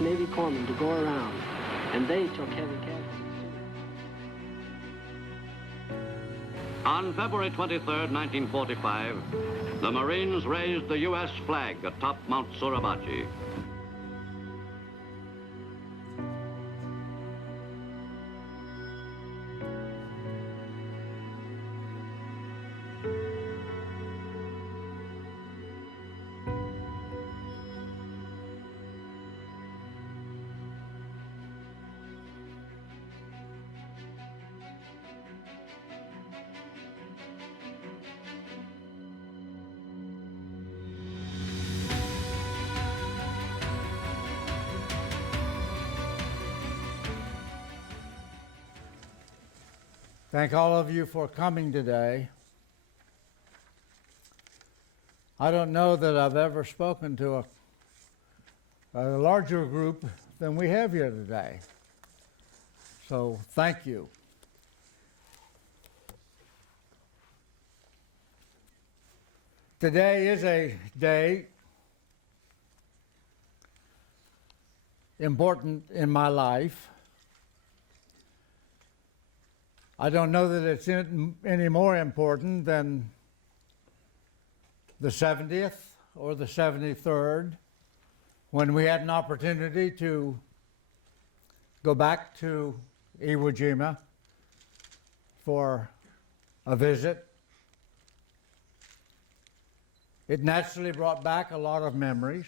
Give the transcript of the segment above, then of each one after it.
last Navy corpsmen to go around, and they took heavy casualties. On February 23, 1945, the Marines raised the U.S. flag atop Mount Suribachi. Thank all of you for coming today. I don't know that I've ever spoken to a larger group than we have here today. So thank you. Today is a day important in my life. I don't know that it's any more important than the 70th or the 73rd, when we had an opportunity to go back to Iwo Jima for a visit. It naturally brought back a lot of memories,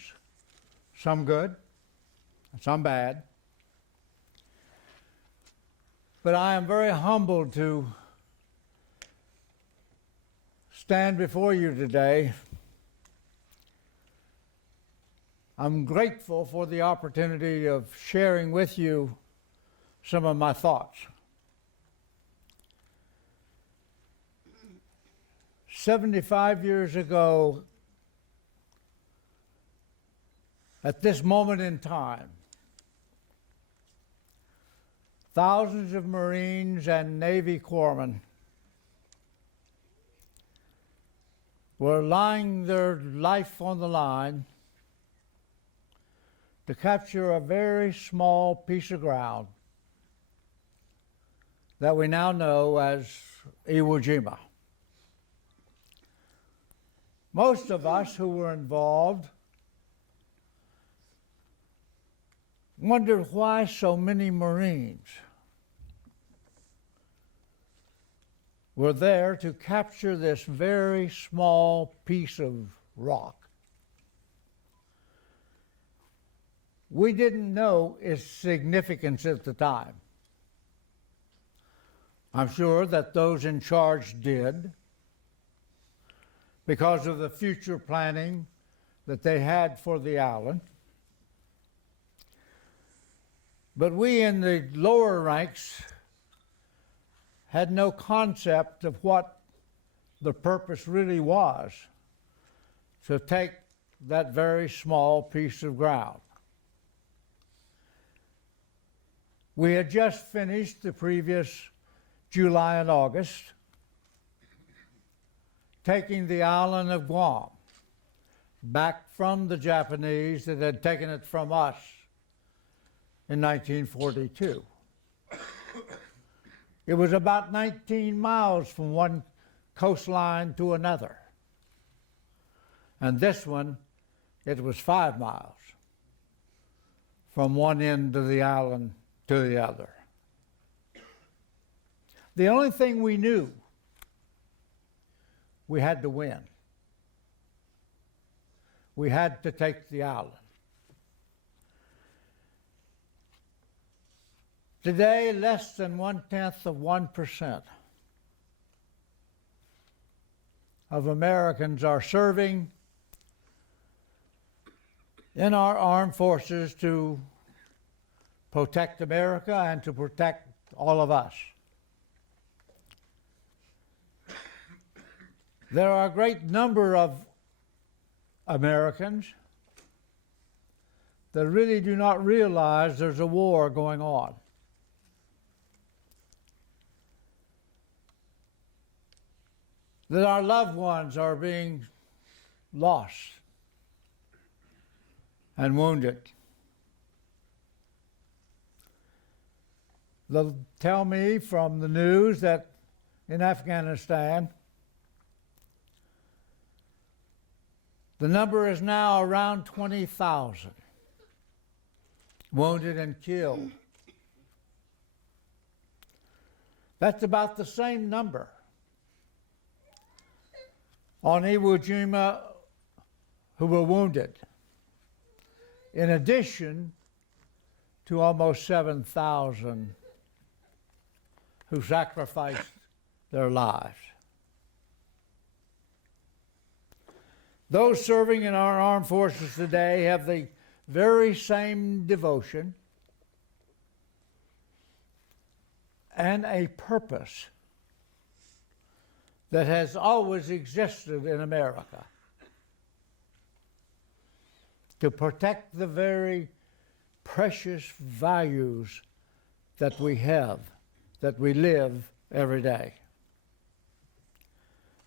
some good, some bad. But I am very humbled to stand before you today. I'm grateful for the opportunity of sharing with you some of my thoughts. 75 years ago, at this moment in time, thousands of Marines and Navy corpsmen were laying their life on the line to capture a very small piece of ground that we now know as Iwo Jima. Most of us who were involved wondered why so many Marines were there to capture this very small piece of rock. We didn't know its significance at the time. I'm sure that those in charge did, because of the future planning that they had for the island. But we in the lower ranks had no concept of what the purpose really was, to take that very small piece of ground. We had just finished the previous July and August taking the island of Guam back from the Japanese that had taken it from us in 1942. It was about 19 miles from one coastline to another. And this one, it was 5 miles from one end of the island to the other. The only thing we knew, we had to win. We had to take the island. Today, less than 0.1% of Americans are serving in our armed forces to protect America and to protect all of us. There are a great number of Americans that really do not realize there's a war going on. That our loved ones are being lost and wounded. They'll tell me from the news that in Afghanistan, the number is now around 20,000 wounded and killed. That's about the same number on Iwo Jima who were wounded, in addition to almost 7,000 who sacrificed their lives. Those serving in our armed forces today have the very same devotion and a purpose that has always existed in America: to protect the very precious values that we have, that we live every day.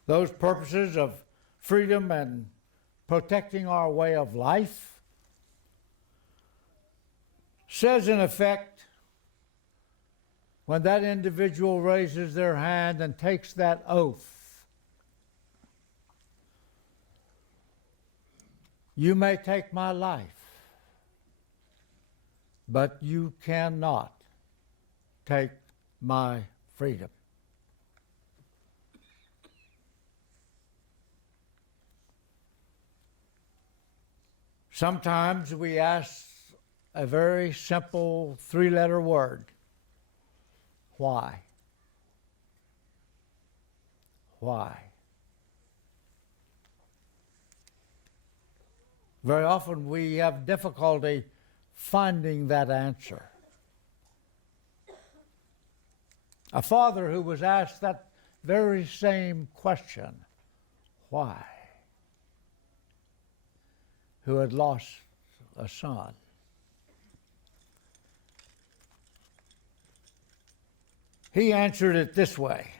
Those purposes of freedom and protecting our way of life says, in effect, when that individual raises their hand and takes that oath, you may take my life, but you cannot take my freedom. Sometimes we ask a very simple three-letter word: why? Why? Very often we have difficulty finding that answer. A father who was asked that very same question, why, who had lost a son, he answered it this way: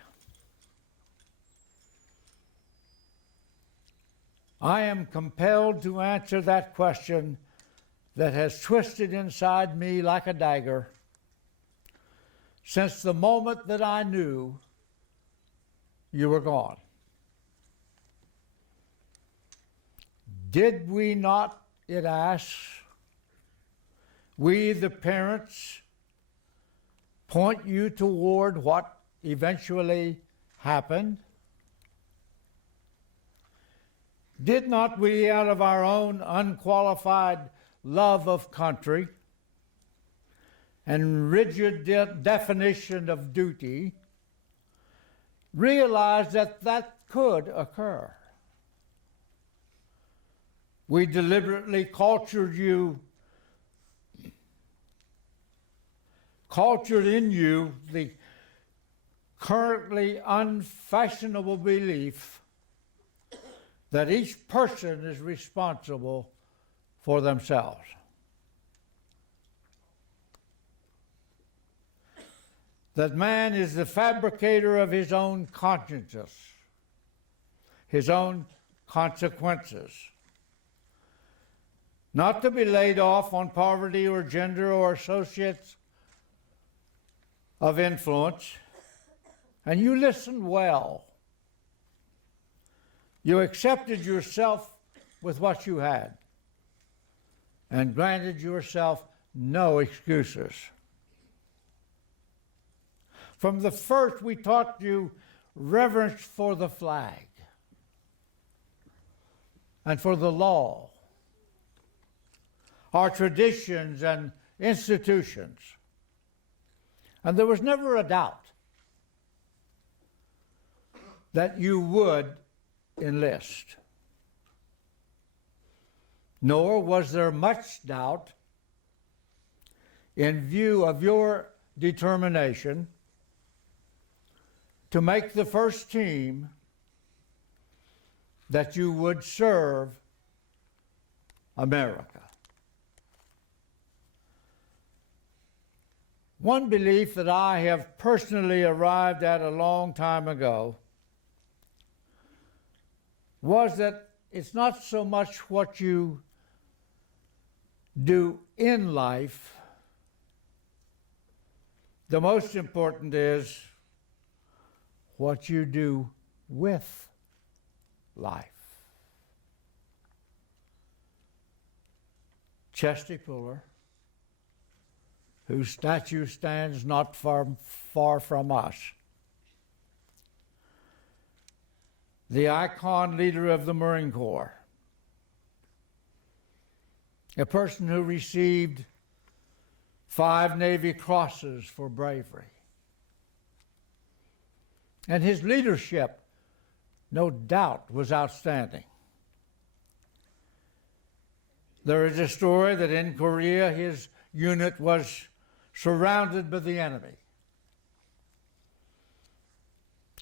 I am compelled to answer that question that has twisted inside me like a dagger since the moment that I knew you were gone. Did we not, it asks, we the parents, point you toward what eventually happened? Did not we, out of our own unqualified love of country and rigid definition of duty, realize that that could occur? We deliberately cultured in you the currently unfashionable belief that each person is responsible for themselves. That man is the fabricator of his own consciences, his own consequences. Not to be laid off on poverty or gender or associates of influence. And you listened well. You accepted yourself with what you had and granted yourself no excuses. From the first, we taught you reverence for the flag and for the law, our traditions and institutions. And there was never a doubt that you would enlist. Nor was there much doubt, in view of your determination to make the first team, that you would serve America. One belief that I have personally arrived at a long time ago was that it's not so much what you do in life The most important is what you do with life. Chesty Puller, whose statue stands not far from us, the icon leader of the Marine Corps, a person who received 5 Navy Crosses for bravery. And his leadership, no doubt, was outstanding. There is a story that in Korea his unit was surrounded by the enemy.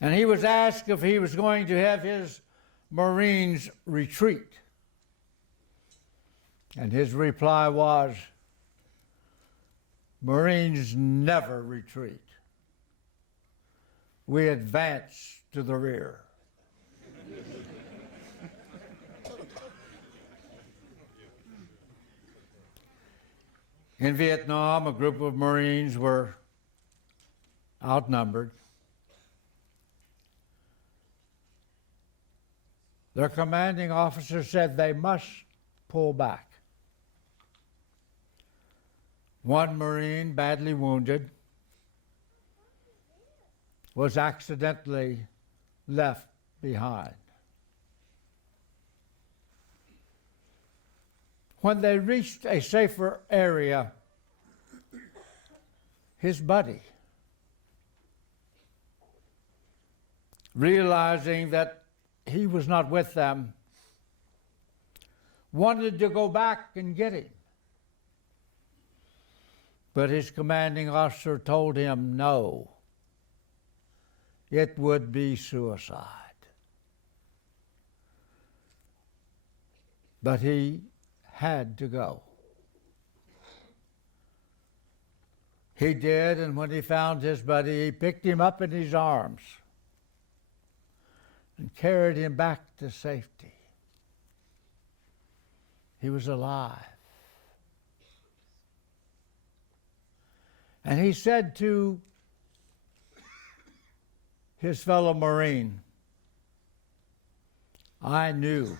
And he was asked if he was going to have his Marines retreat. And his reply was, "Marines never retreat. We advance to the rear." In Vietnam, a group of Marines were outnumbered. Their commanding officer said they must pull back. One Marine, badly wounded, was accidentally left behind. When they reached a safer area, his buddy, realizing that he was not with them, wanted to go back and get him. But his commanding officer told him no, it would be suicide. But he had to go. He did, and when he found his buddy, he picked him up in his arms and carried him back to safety. He was alive. And he said to his fellow Marine, "I knew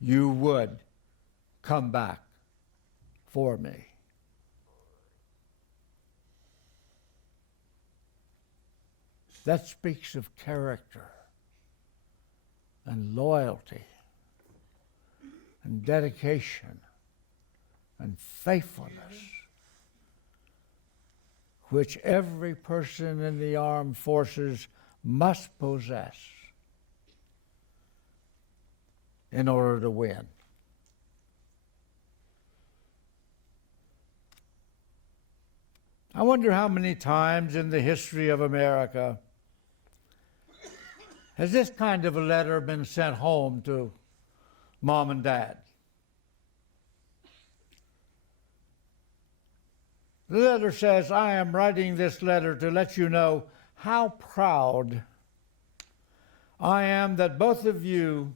you would come back for me." That speaks of character and loyalty and dedication and faithfulness, which every person in the armed forces must possess in order to win. I wonder how many times in the history of America has this kind of a letter been sent home to mom and dad? The letter says, "I am writing this letter to let you know how proud I am that both of you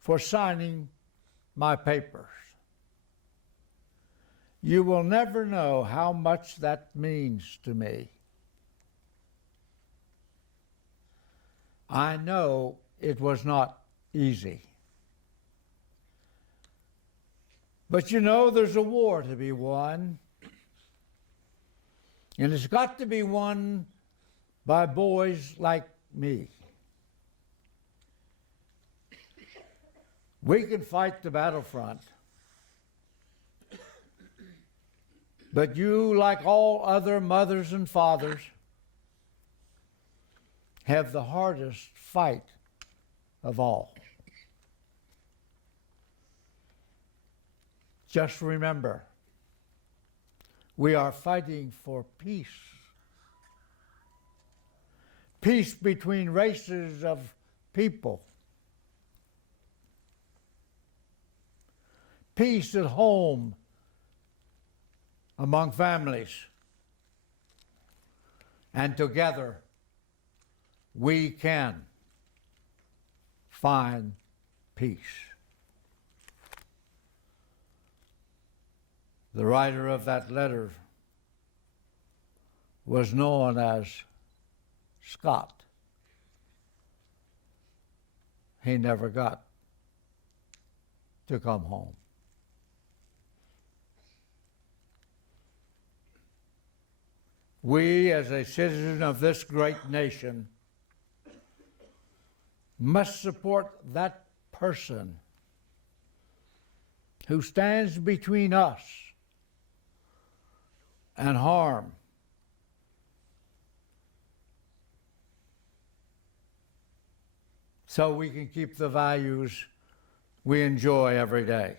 for signing my papers. You will never know how much that means to me. I know it was not easy. But you know there's a war to be won. And it's got to be won by boys like me. We can fight the battlefront. But you, like all other mothers and fathers, have the hardest fight of all. Just remember, we are fighting for peace. Peace between races of people. Peace at home among families. And together, we can find peace. The writer of that letter was known as Scott. He never got to come home. We, as a citizen of this great nation, must support that person who stands between us and harm. So we can keep the values we enjoy every day.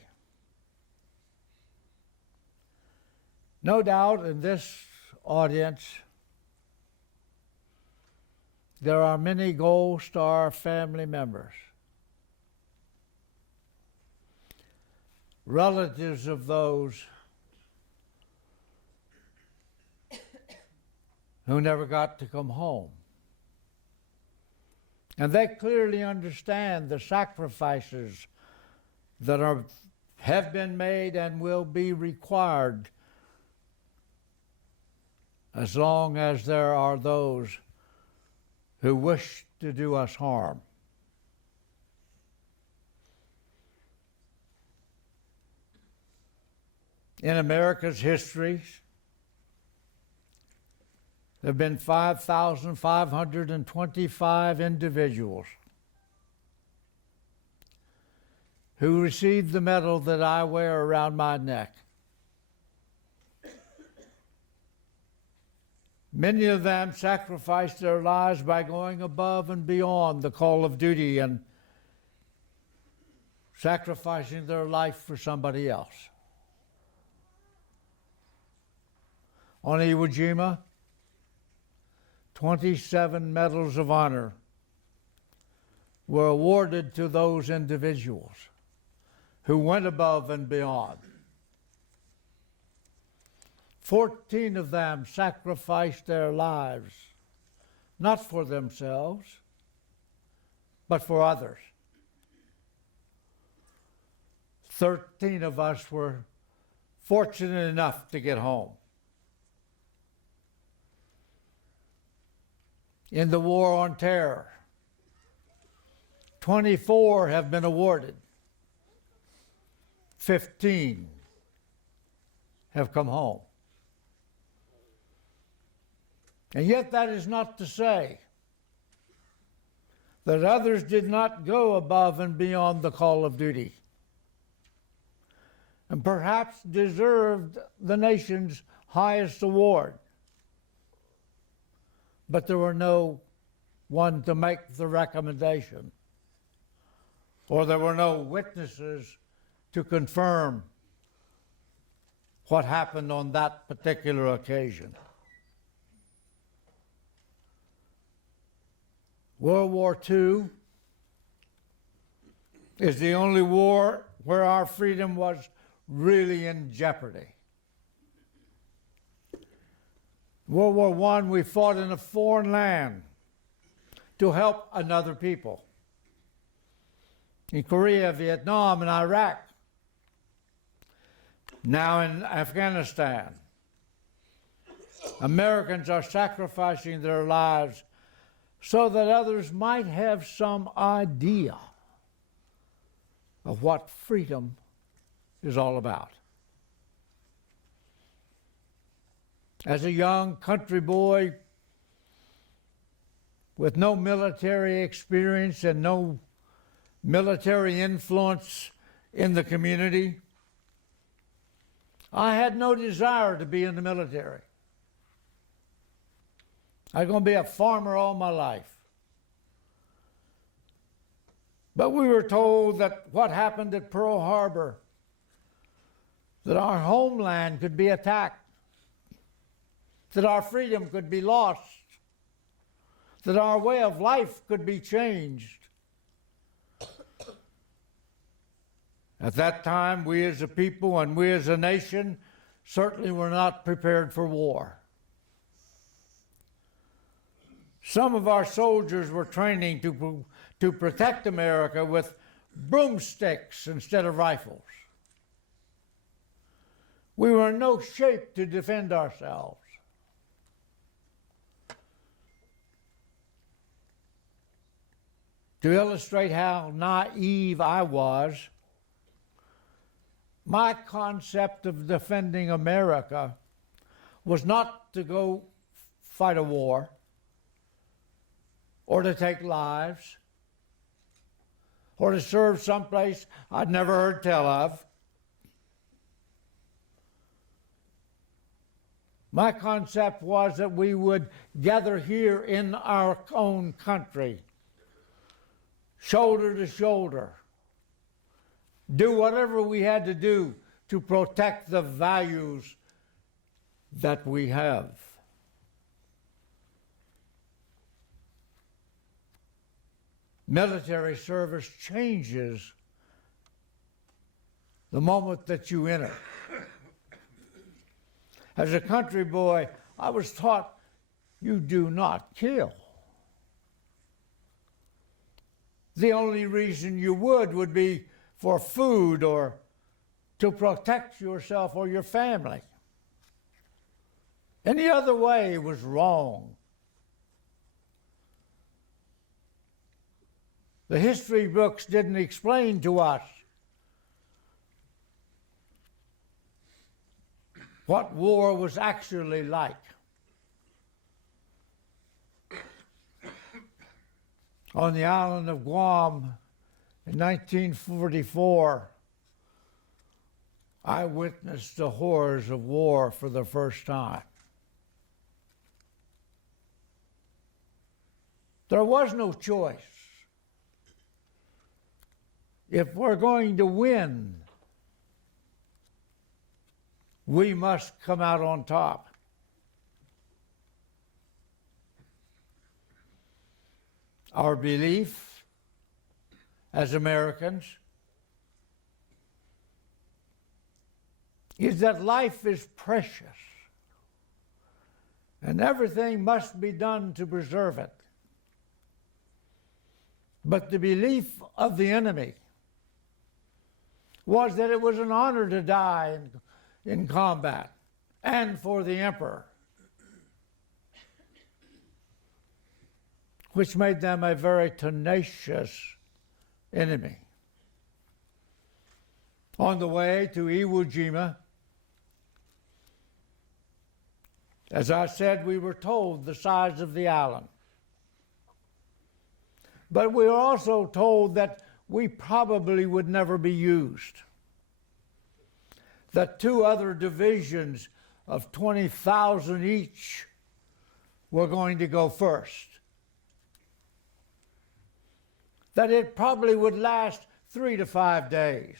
No doubt in this audience, there are many Gold Star family members, relatives of those who never got to come home. And they clearly understand the sacrifices that have been made and will be required as long as there are those who wish to do us harm. In America's history, there have been 5,525 individuals who received the medal that I wear around my neck. Many of them sacrificed their lives by going above and beyond the call of duty and sacrificing their life for somebody else. On Iwo Jima, 27 medals of honor were awarded to those individuals who went above and beyond. 14 of them sacrificed their lives, not for themselves, but for others. 13 of us were fortunate enough to get home. In the War on Terror, 24 have been awarded. 15 have come home. And yet that is not to say that others did not go above and beyond the call of duty and perhaps deserved the nation's highest award. But there were no one to make the recommendation, or there were no witnesses to confirm what happened on that particular occasion. World War II is the only war where our freedom was really in jeopardy. World War I, we fought in a foreign land to help another people. In Korea, Vietnam, and Iraq. Now in Afghanistan, Americans are sacrificing their lives so that others might have some idea of what freedom is all about. As a young country boy with no military experience and no military influence in the community, I had no desire to be in the military. I was going to be a farmer all my life. But we were told that what happened at Pearl Harbor, that our homeland could be attacked, that our freedom could be lost, that our way of life could be changed. At that time, we as a people and we as a nation certainly were not prepared for war. Some of our soldiers were training to protect America with broomsticks instead of rifles. We were in no shape to defend ourselves. To illustrate how naive I was, my concept of defending America was not to go fight a war or to take lives or to serve someplace I'd never heard tell of. My concept was that we would gather here in our own country, shoulder to shoulder, do whatever we had to do to protect the values that we have. Military service changes the moment that you enter. As a country boy, I was taught you do not kill. The only reason you would be for food or to protect yourself or your family. Any other way was wrong. The history books didn't explain to us what war was actually like. On the island of Guam in 1944, I witnessed the horrors of war for the first time. There was no choice. If we're going to win, we must come out on top. Our belief as Americans is that life is precious and everything must be done to preserve it. But the belief of the enemy was that it was an honor to die in combat, and for the emperor, which made them a very tenacious enemy. On the way to Iwo Jima, as I said, we were told the size of the island. But we were also told that we probably would never be used. That two other divisions of 20,000 each were going to go first. That it probably would last 3 to 5 days.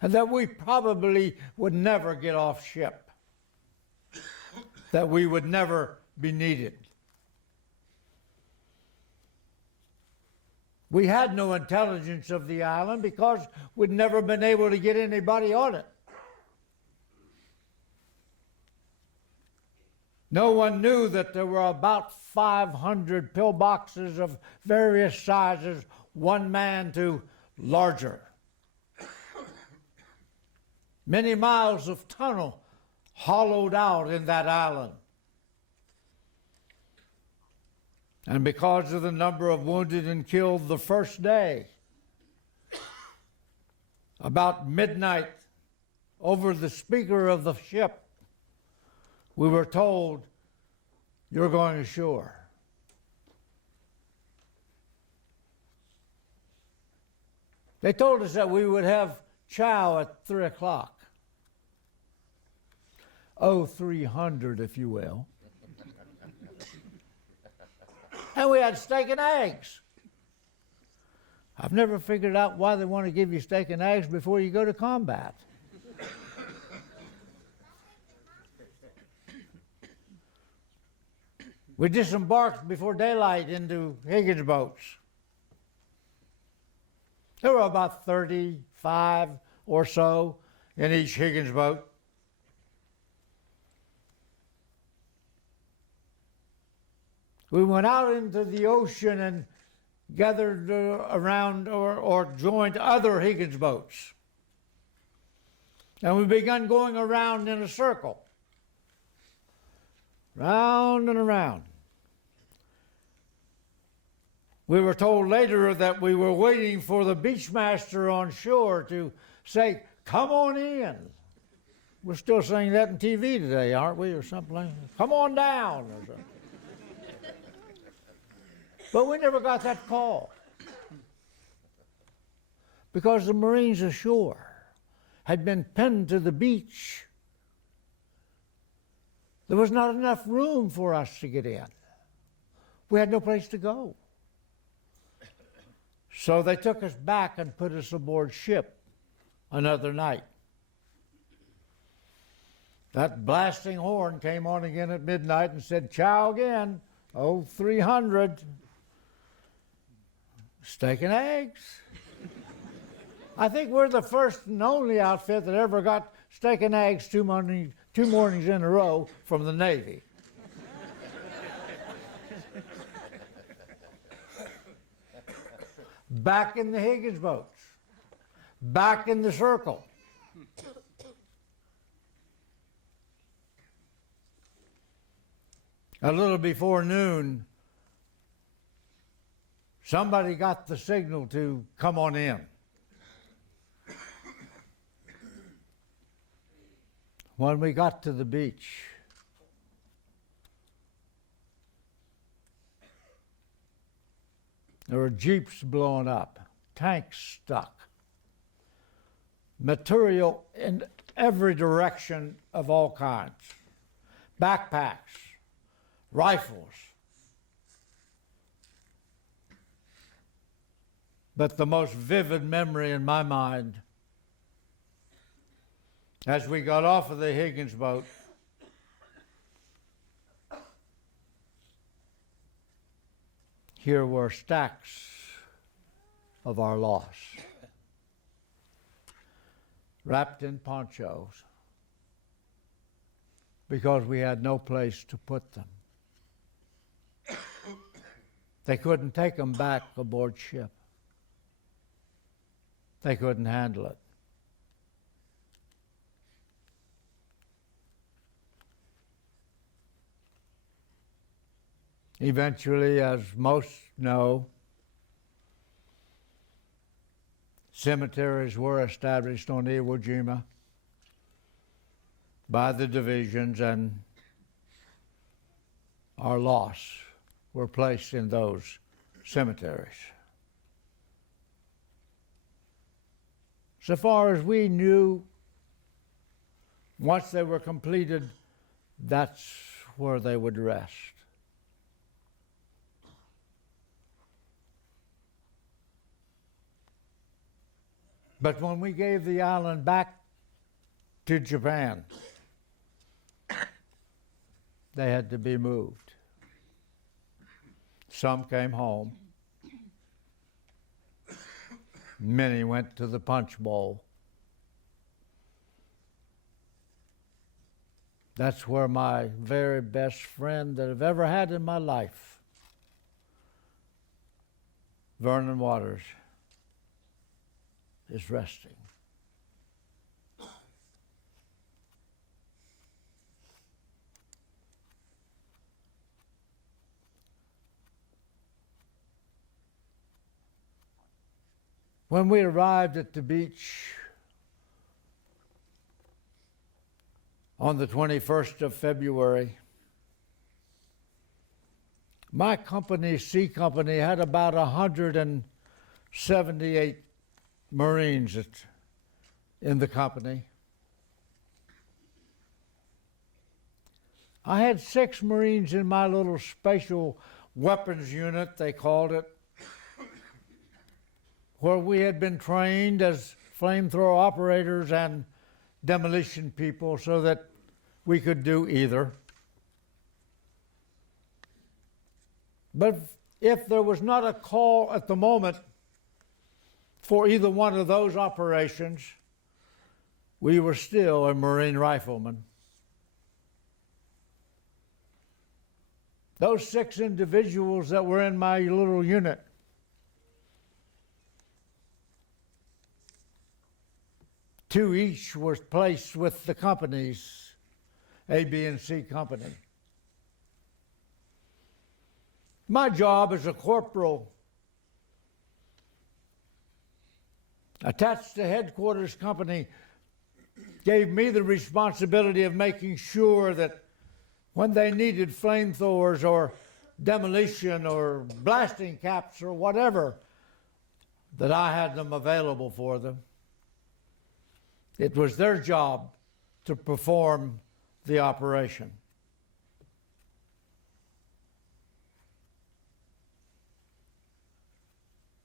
And that we probably would never get off ship. That we would never be needed. We had no intelligence of the island because we'd never been able to get anybody on it. No one knew that there were about 500 pillboxes of various sizes, one man to larger. Many miles of tunnel hollowed out in that island. And because of the number of wounded and killed the first day, about midnight, over the speaker of the ship, we were told, "You're going ashore." They told us that we would have chow at 3 o'clock. Oh, 300, if you will. And we had steak and eggs. I've never figured out why they want to give you steak and eggs before you go to combat. We disembarked before daylight into Higgins boats. There were about 35 or so in each Higgins boat. We went out into the ocean and gathered around or joined other Higgins boats. And we began going around in a circle. Round and around. We were told later that we were waiting for the beachmaster on shore to say, "Come on in." We're still saying that in TV today, aren't we, or something like that? "Come on down," or something. But we never got that call because the Marines ashore had been pinned to the beach. There was not enough room for us to get in. We had no place to go. So they took us back and put us aboard ship another night. That blasting horn came on again at midnight and said, "Chow again, 0300, steak and eggs." I think we're the first and only outfit that ever got steak and eggs two mornings in a row from the Navy. Back in the Higgins boats, back in the circle. A little before noon, somebody got the signal to come on in. When we got to the beach, there were jeeps blowing up, tanks stuck, material in every direction of all kinds, backpacks, rifles. But the most vivid memory in my mind, as we got off of the Higgins boat, here were stacks of our loss, wrapped in ponchos, because we had no place to put them. They couldn't take them back aboard ship. They couldn't handle it. Eventually, as most know, cemeteries were established on Iwo Jima by the divisions, and our loss were placed in those cemeteries. So far as we knew, once they were completed, that's where they would rest. But when we gave the island back to Japan, they had to be moved. Some came home. Many went to the punch bowl. That's where my very best friend that I've ever had in my life, Vernon Waters, is resting. When we arrived at the beach on the 21st of February, my company, C Company, had about 178 Marines in the company. I had 6 Marines in my little special weapons unit, they called it, where we had been trained as flamethrower operators and demolition people so that we could do either. But if there was not a call at the moment for either one of those operations, we were still a Marine rifleman. Those 6 individuals that were in my little unit, two each were placed with the companies, A, B, and C Company. My job as a corporal attached to headquarters company gave me the responsibility of making sure that when they needed flamethrowers or demolition or blasting caps or whatever, that I had them available for them. It was their job to perform the operation.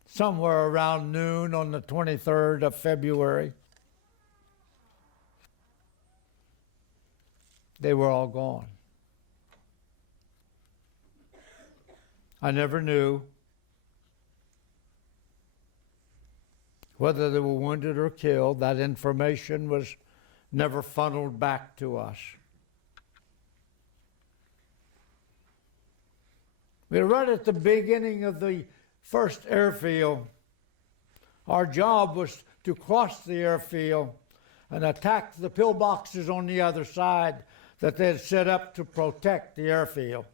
Somewhere around noon on the 23rd of February, they were all gone. I never knew whether they were wounded or killed. That information was never funneled back to us. We were right at the beginning of the first airfield. Our job was to cross the airfield and attack the pillboxes on the other side that they had set up to protect the airfield.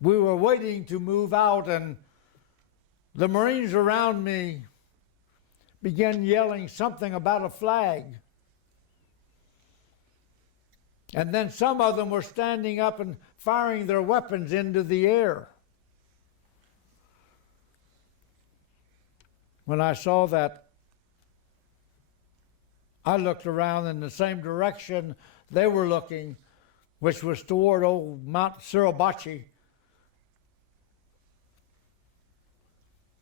We were waiting to move out, and the Marines around me began yelling something about a flag. And then some of them were standing up and firing their weapons into the air. When I saw that, I looked around in the same direction they were looking, which was toward old Mount Suribachi.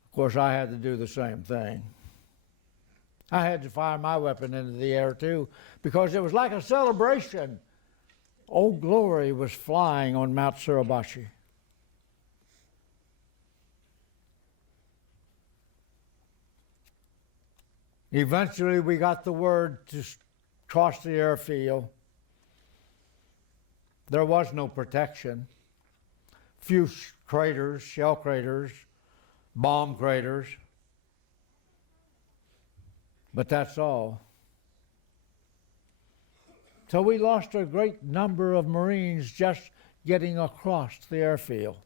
Of course, I had to do the same thing. I had to fire my weapon into the air too, because it was like a celebration. Old Glory was flying on Mount Suribachi. Eventually, we got the word to cross the airfield. There was no protection. Few craters, shell craters, bomb craters. But that's all. So we lost a great number of Marines just getting across the airfield.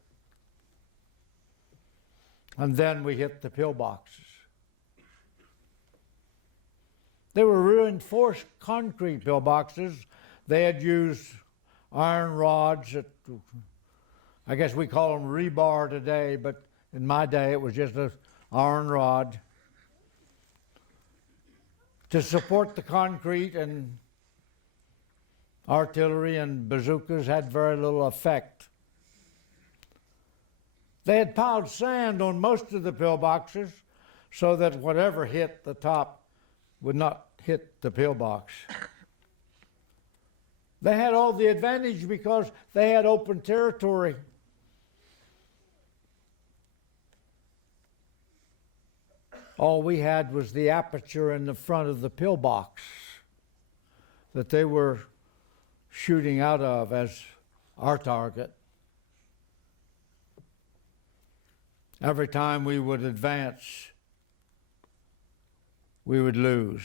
And then we hit the pillboxes. They were reinforced concrete pillboxes. They had used iron rods that, I guess we call them rebar today, but in my day it was just an iron rod to support the concrete, and artillery and bazookas had very little effect. They had piled sand on most of the pillboxes so that whatever hit the top would not hit the pillbox. They had all the advantage because they had open territory. All we had was the aperture in the front of the pillbox that they were shooting out of as our target. Every time we would advance, we would lose.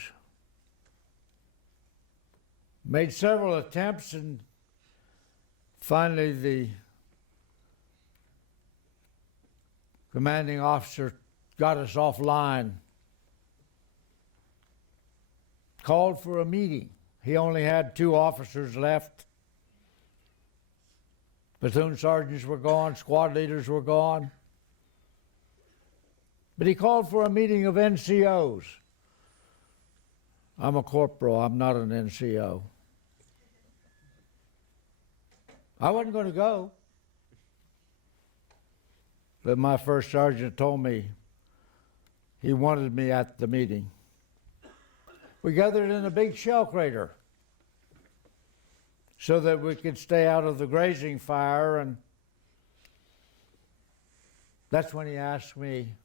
Made several attempts, and finally the commanding officer got us offline, called for a meeting. He only had 2 officers left. Platoon sergeants were gone, squad leaders were gone. But he called for a meeting of NCOs. I'm a corporal, I'm not an NCO. I wasn't going to go. But my first sergeant told me he wanted me at the meeting. We gathered in a big shell crater so that we could stay out of the grazing fire, and that's when he asked me,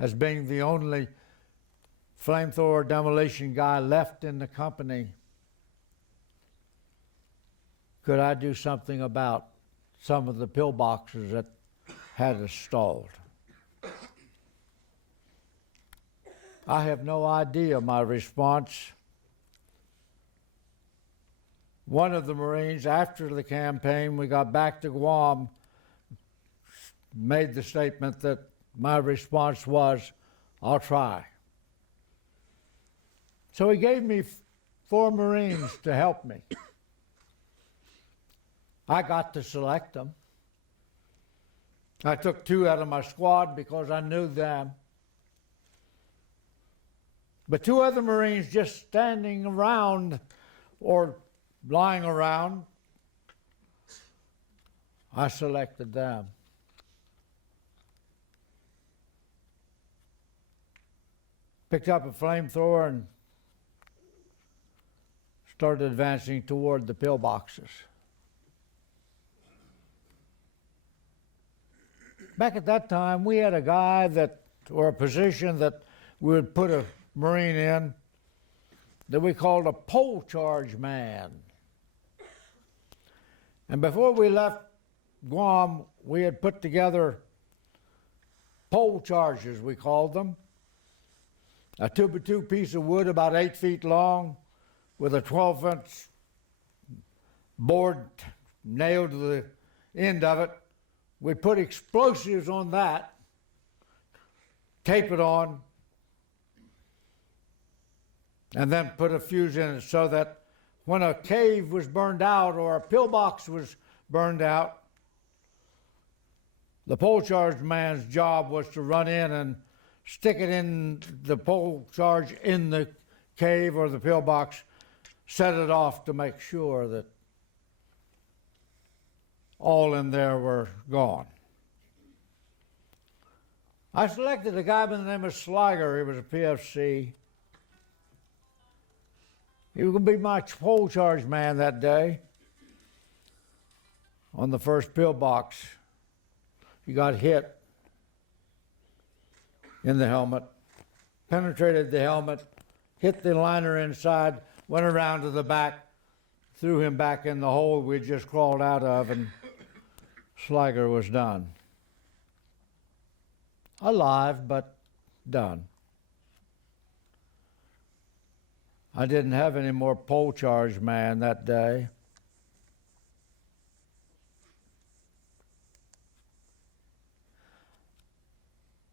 as being the only flamethrower demolition guy left in the company, could I do something about some of the pillboxes that had us stalled? I have no idea my response. One of the Marines, after the campaign, we got back to Guam, made the statement that my response was, "I'll try." So he gave me 4 Marines to help me. I got to select them. I took 2 out of my squad because I knew them. But 2 other Marines just standing around or lying around, I selected them. Picked up a flamethrower and started advancing toward the pillboxes. Back at that time, we had a guy or a position that we would put a Marine in that we called a pole charge man. And before we left Guam, we had put together pole charges, we called them. A 2x2 piece of wood about 8 feet long with a 12-inch board nailed to the end of it. We'd put explosives on that, tape it on, and then put a fuse in it so that when a cave was burned out or a pillbox was burned out, the pole charge man's job was to run in and stick it in the pole charge in the cave or the pillbox, set it off to make sure that all in there were gone. I selected a guy by the name of Sliger. He was a PFC. He was going to be my pole charge man that day. On the first pillbox, he got hit in the helmet, penetrated the helmet, hit the liner inside, went around to the back, threw him back in the hole we just crawled out of, and Sliger was done. Alive, but done. I didn't have any more pole charge man that day.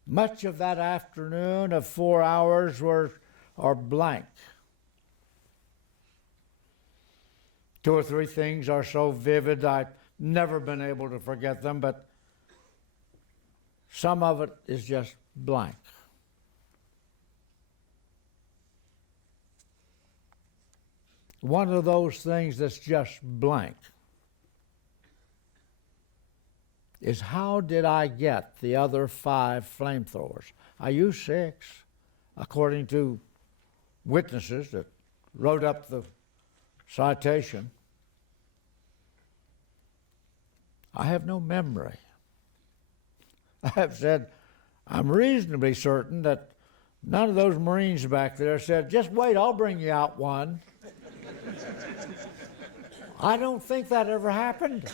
Much of that afternoon of 4 hours are blank. 2 or 3 things are so vivid I've never been able to forget them, but some of it is just blank. One of those things that's just blank is how did I get the other 5 flamethrowers? I used 6, according to witnesses that wrote up the citation. I have no memory. I have said, I'm reasonably certain that none of those Marines back there said, just wait, I'll bring you out one. I don't think that ever happened.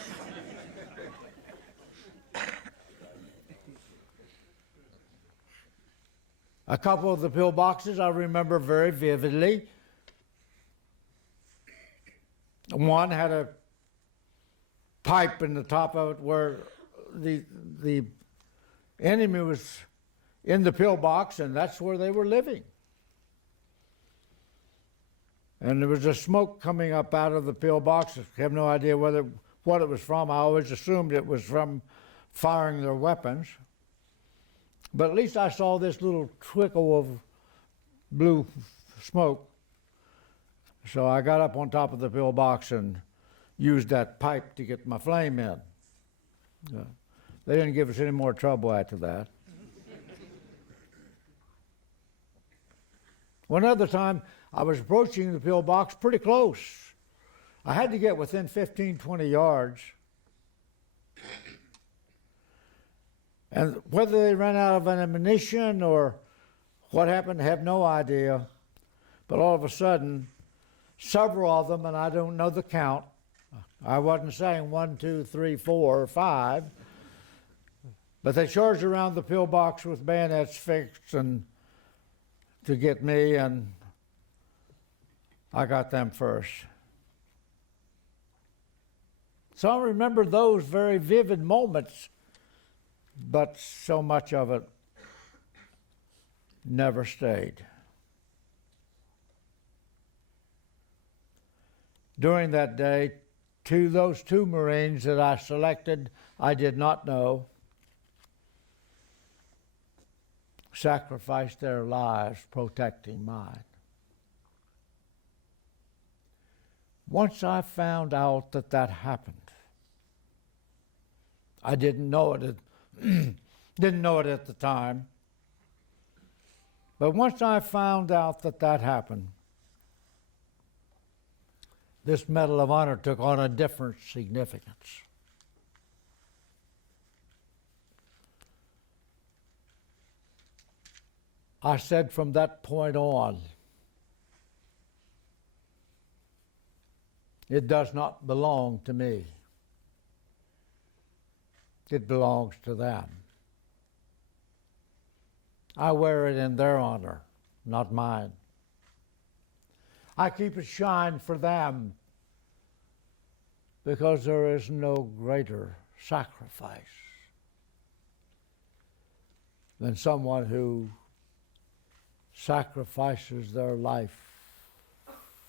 A couple of the pillboxes I remember very vividly. One had a pipe in the top of it where the enemy was in the pillbox, and that's where they were living. And there was a smoke coming up out of the pillbox. I have no idea what it was from. I always assumed it was from firing their weapons. But at least I saw this little trickle of blue smoke. So I got up on top of the pillbox and used that pipe to get my flame in. They didn't give us any more trouble after that. One other time, I was approaching the pillbox pretty close. I had to get within 15, 20 yards. And whether they ran out of ammunition or what happened, I have no idea. But all of a sudden, several of them, and I don't know the count, I wasn't saying 1, 2, 3, 4, or 5, but they charged around the pillbox with bayonets fixed and to get me, and I got them first. So I remember those very vivid moments but so much of it never stayed. During that day, those two Marines that I selected, I did not know, sacrificed their lives protecting mine. Once I found out that that happened, I didn't know it at the time, but once I found out that that happened, this Medal of Honor took on a different significance. I said from that point on, it does not belong to me. It belongs to them. I wear it in their honor, not mine. I keep it shined for them because there is no greater sacrifice than someone who sacrifices their life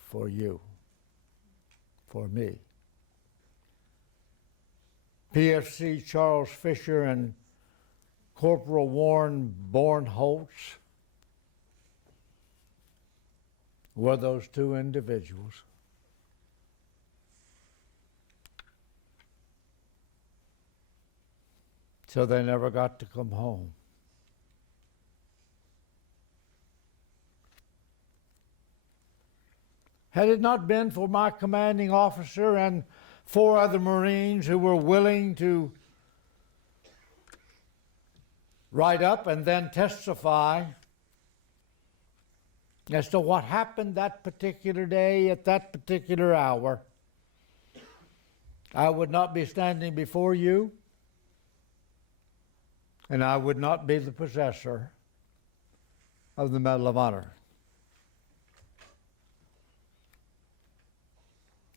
for you, for me. PFC Charles Fisher and Corporal Warren Bornholtz were those two individuals. So they never got to come home. Had it not been for my commanding officer and 4 other Marines who were willing to write up and then testify as to what happened that particular day at that particular hour, I would not be standing before you, and I would not be the possessor of the Medal of Honor.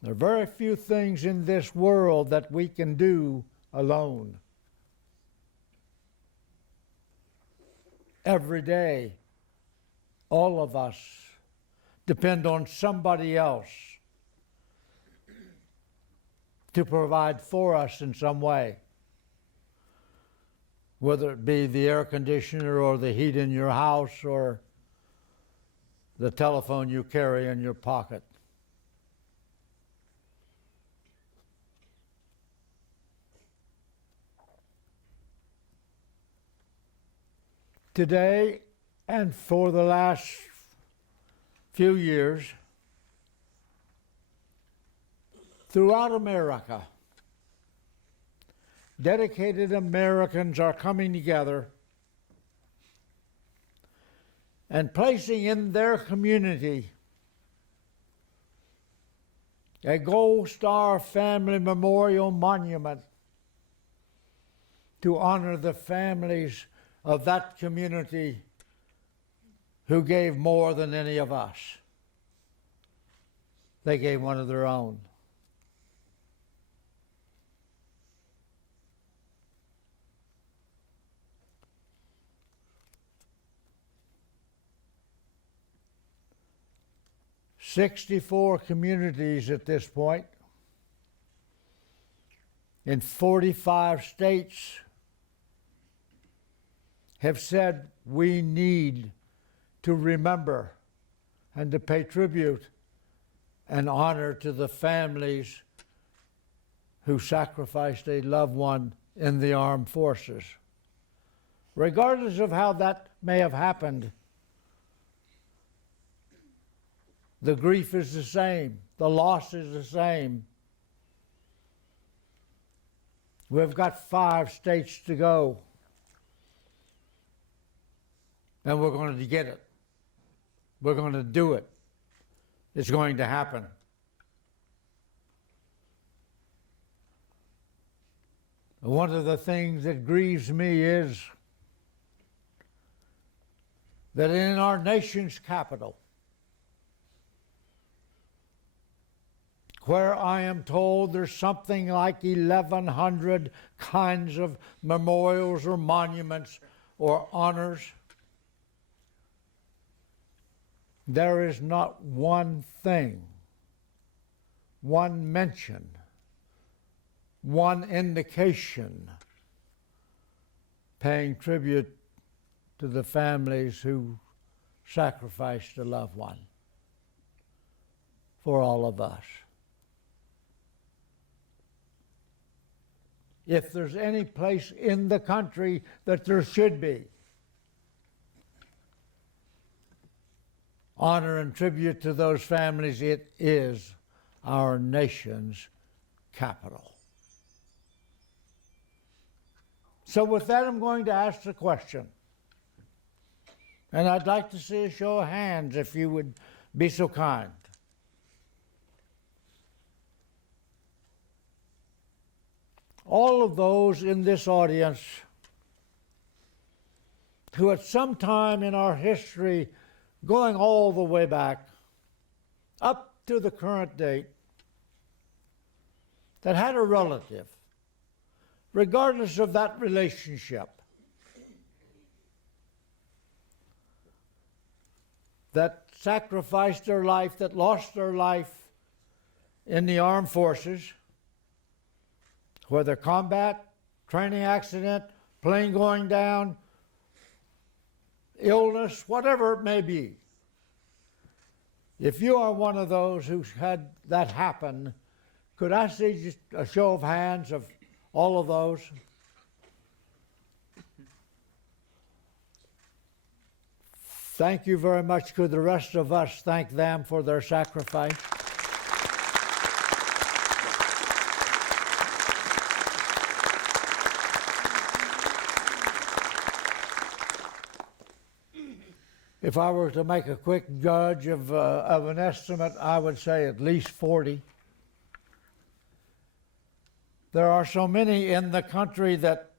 There are very few things in this world that we can do alone. Every day, all of us depend on somebody else to provide for us in some way, whether it be the air conditioner or the heat in your house or the telephone you carry in your pocket. Today, and for the last few years, throughout America, dedicated Americans are coming together and placing in their community a Gold Star Family Memorial Monument to honor the families of that community who gave more than any of us. They gave one of their own. "64 communities at this point in 45 states have said we need to remember and to pay tribute and honor to the families who sacrificed a loved one in the armed forces. Regardless of how that may have happened, the grief is the same, the loss is the same. We've got 5 states to go. And we're going to get it. We're going to do it. It's going to happen. One of the things that grieves me is that in our nation's capital, where I am told there's something like 1,100 kinds of memorials or monuments or honors. There is not one thing, one mention, one indication paying tribute to the families who sacrificed a loved one for all of us. If there's any place in the country that there should be honor and tribute to those families, it is our nation's capital. So with that, I'm going to ask the question. And I'd like to see a show of hands, if you would be so kind. All of those in this audience who at some time in our history, going all the way back, up to the current date, that had a relative, regardless of that relationship, that sacrificed their life, that lost their life in the armed forces, whether combat, training accident, plane going down, illness, whatever it may be. If you are one of those who's had that happen, could I see just a show of hands of all of those? Thank you very much. Could the rest of us thank them for their sacrifice? If I were to make a quick judge of an estimate, I would say at least 40. There are so many in the country that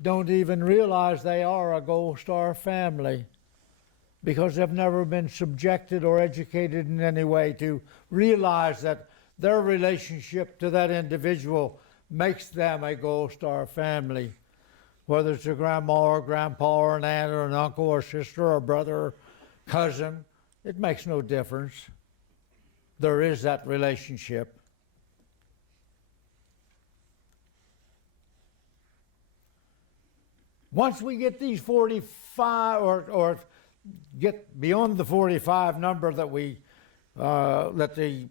don't even realize they are a Gold Star family because they've never been subjected or educated in any way to realize that their relationship to that individual makes them a Gold Star family. Whether it's a grandma or grandpa or an aunt or an uncle or sister or brother or cousin, it makes no difference. There is that relationship. Once we get these 45 or get beyond the 45 number that that the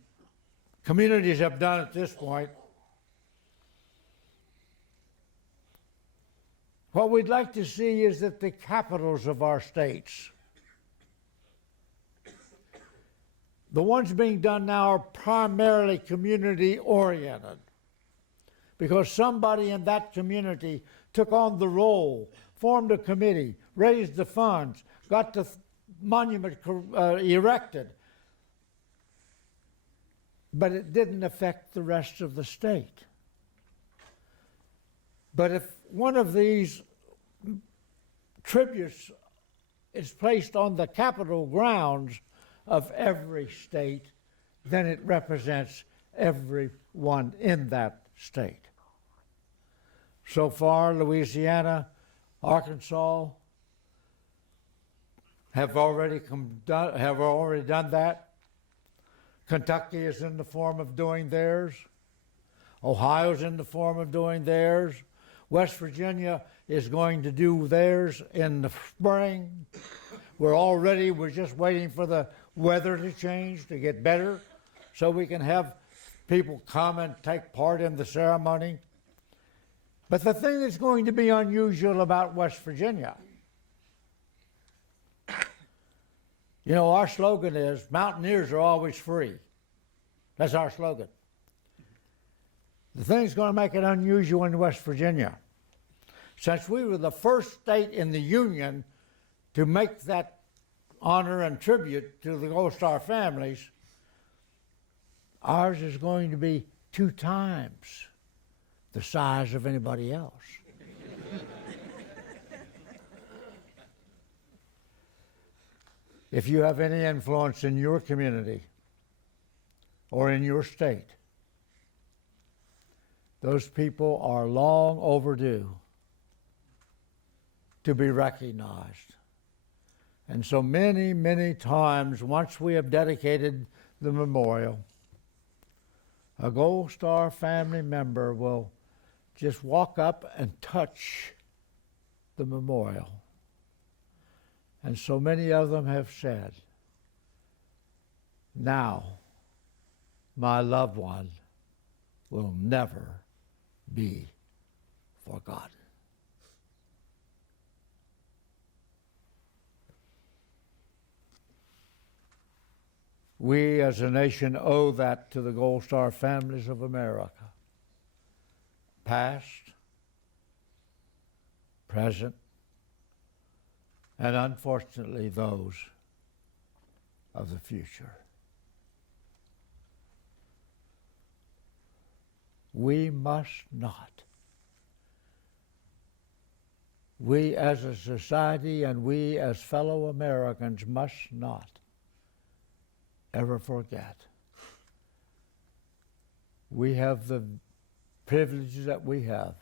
communities have done at this point, what we'd like to see is that the capitals of our states, the ones being done now, are primarily community-oriented because somebody in that community took on the role, formed a committee, raised the funds, got the monument erected, but it didn't affect the rest of the state. But if one of these tributes is placed on the capital grounds of every state, then it represents everyone in that state. So far, Louisiana, Arkansas have already done that. Kentucky is in the form of doing theirs. Ohio's in the form of doing theirs. West Virginia is going to do theirs in the spring. We're just waiting for the weather to change, to get better, so we can have people come and take part in the ceremony. But the thing that's going to be unusual about West Virginia, you know, our slogan is, mountaineers are always free. That's our slogan. The thing that's going to make it unusual in West Virginia, since we were the first state in the Union to make that honor and tribute to the Gold Star families, ours is going to be 2 times the size of anybody else. If you have any influence in your community or in your state, Those people are long overdue to be recognized. And so many, many times, once we have dedicated the memorial, a Gold Star family member will just walk up and touch the memorial. And so many of them have said, now my loved one will never be forgotten. We as a nation owe that to the Gold Star families of America, past, present, and unfortunately those of the future. We must not. We as a society and we as fellow Americans must not ever forget. We have the privileges that we have,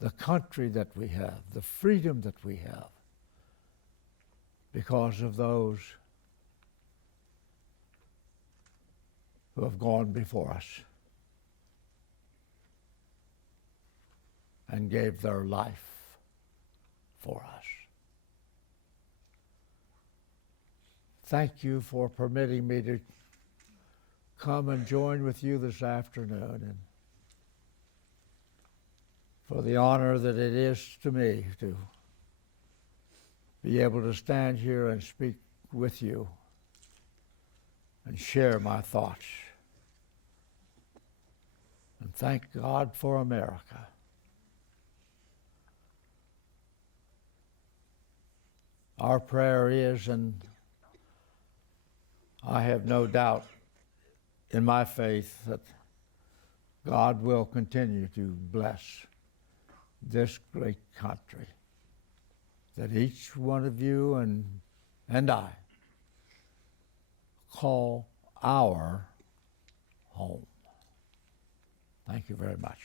the country that we have, the freedom that we have, because of those who have gone before us and gave their life for us. Thank you for permitting me to come and join with you this afternoon, and for the honor that it is to me to be able to stand here and speak with you and share my thoughts. And thank God for America. Our prayer is, and I have no doubt in my faith that God will continue to bless this great country that each one of you and I call our home. Thank you very much.